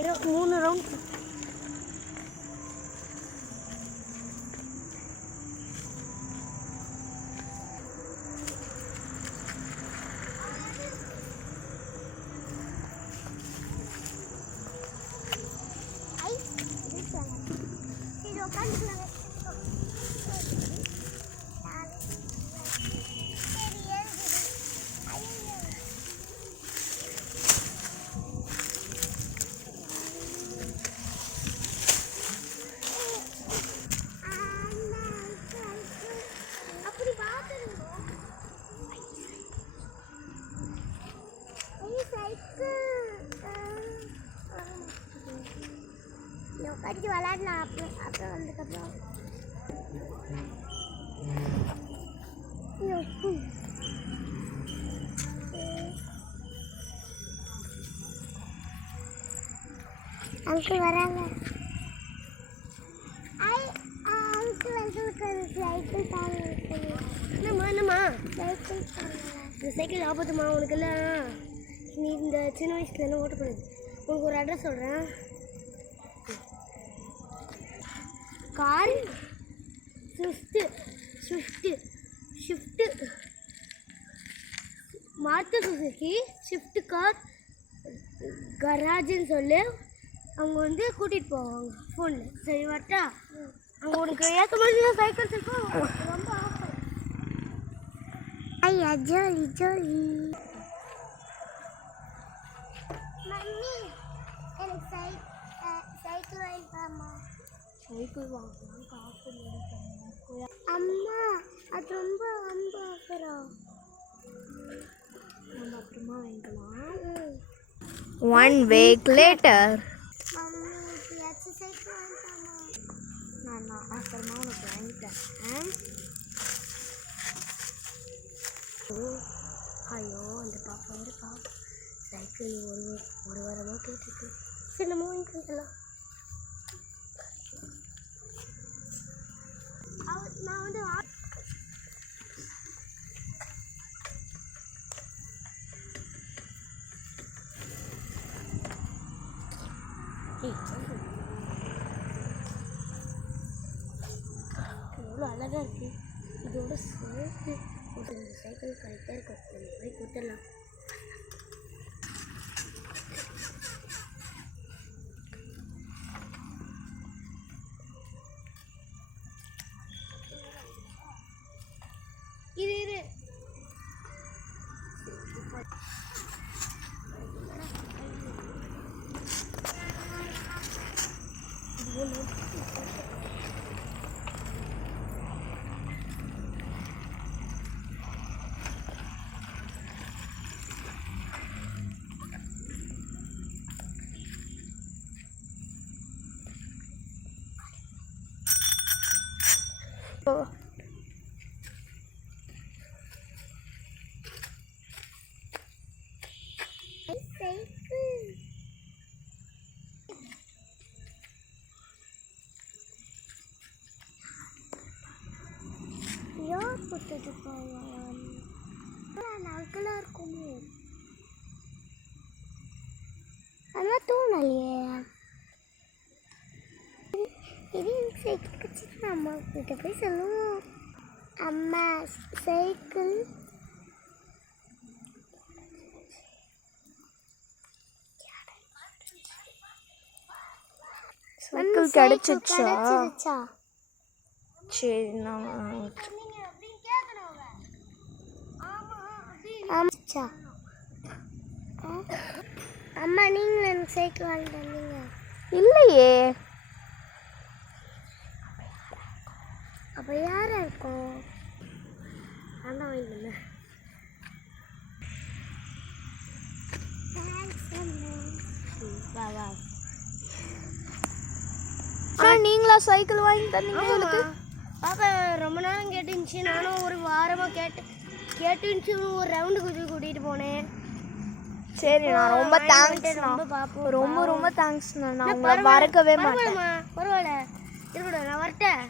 3 round. படிச்சு விளையாடலாம். அப்புறம் வந்ததுக்கப்புறம் அங்கிள் வராங்க. சைக்கிள் தாங்க. என்னம்மா சைக்கிள் இந்த சைக்கிள் ஆபத்துமா உனக்கெல்லாம். நீ இந்த சின்ன வயசுல எல்லாம் ஓட்டக்கூடாது. உனக்கு ஒரு அட்ரஸ் சொல்கிறேன். Car Swift Maruti Suzuki Swift car கராஜுன்னு சொல்லி அவங்க வந்து கூட்டிகிட்டு போவாங்க ஃபோனில். சரி வரட்டா? அங்கே உனக்கு ஏற்ற மாதிரி சைக்கிள் இருக்கும். ரொம்ப ஆஃபர். ஐயா ஜோலி ஜோலி. மம்மி எனக்கு சைக்கிள் வாங்கிட்டாமா. சைக்கிள் வாங்கலாம் காசு அம்மா. அது ரொம்ப ரொம்ப ஆஃபரா? நம்ம அப்புறமா வாங்கிக்கலாம். 1 week later. மம்மி எப்பயாச்சும் சைக்கிள் வாங்கிட்டாமா? நான் அப்புறமா உனக்கு வாங்கிட்டேன். ஐயோ அந்த பாப்பா வந்து சைக்கிள் ஒரு வாரமாக கேட்டுருக்கு. சரி நம்ம வாங்கிக்கலாம். நான் வந்து எவ்வளோ அழகாக இருக்குது. இதோட சேர்த்து இந்த சைக்கிள் கரெக்டாக இருக்கும். நம்ம போய் கொடுத்துடலாம். இரு யார் போட்டுட்டு போவான்? நகலா இருக்குமோ? ஆனால் தோணலையே. இது சைக்கிள் கட்சிட்டு அம்மா கிட்ட போய் சொல்லுவோம். அம்மா சைக்கிள் சைக்கிள் கிடைச்சிச்சா? சரி நான் அம்மா நீங்கள் எனக்கு சைக்கிள் வாங்கிட்டு வந்தீங்க இல்லையே. அப்போ யாரா இருக்கும்? அண்ணா வாங்கிட்டு நீங்களா சைக்கிள் வாங்கி தந்தீங்க உங்களுக்கு? பாப்பா ரொம்ப நேரம் கேட்டுருந்துச்சு. நானும் ஒரு வாரமாக கேட்டுருந்துச்சு. ஒரு ரவுண்டுக்கு கூட்டிகிட்டு போனேன். சரி நான் ரொம்ப தேங்க்ஸ். ரொம்ப ரொம்ப தேங்க்ஸ். நான் உங்களை மறக்கவே மாட்டேன். பரவாயில்ல இருக்கட்டும். நான் வரட்டேன்.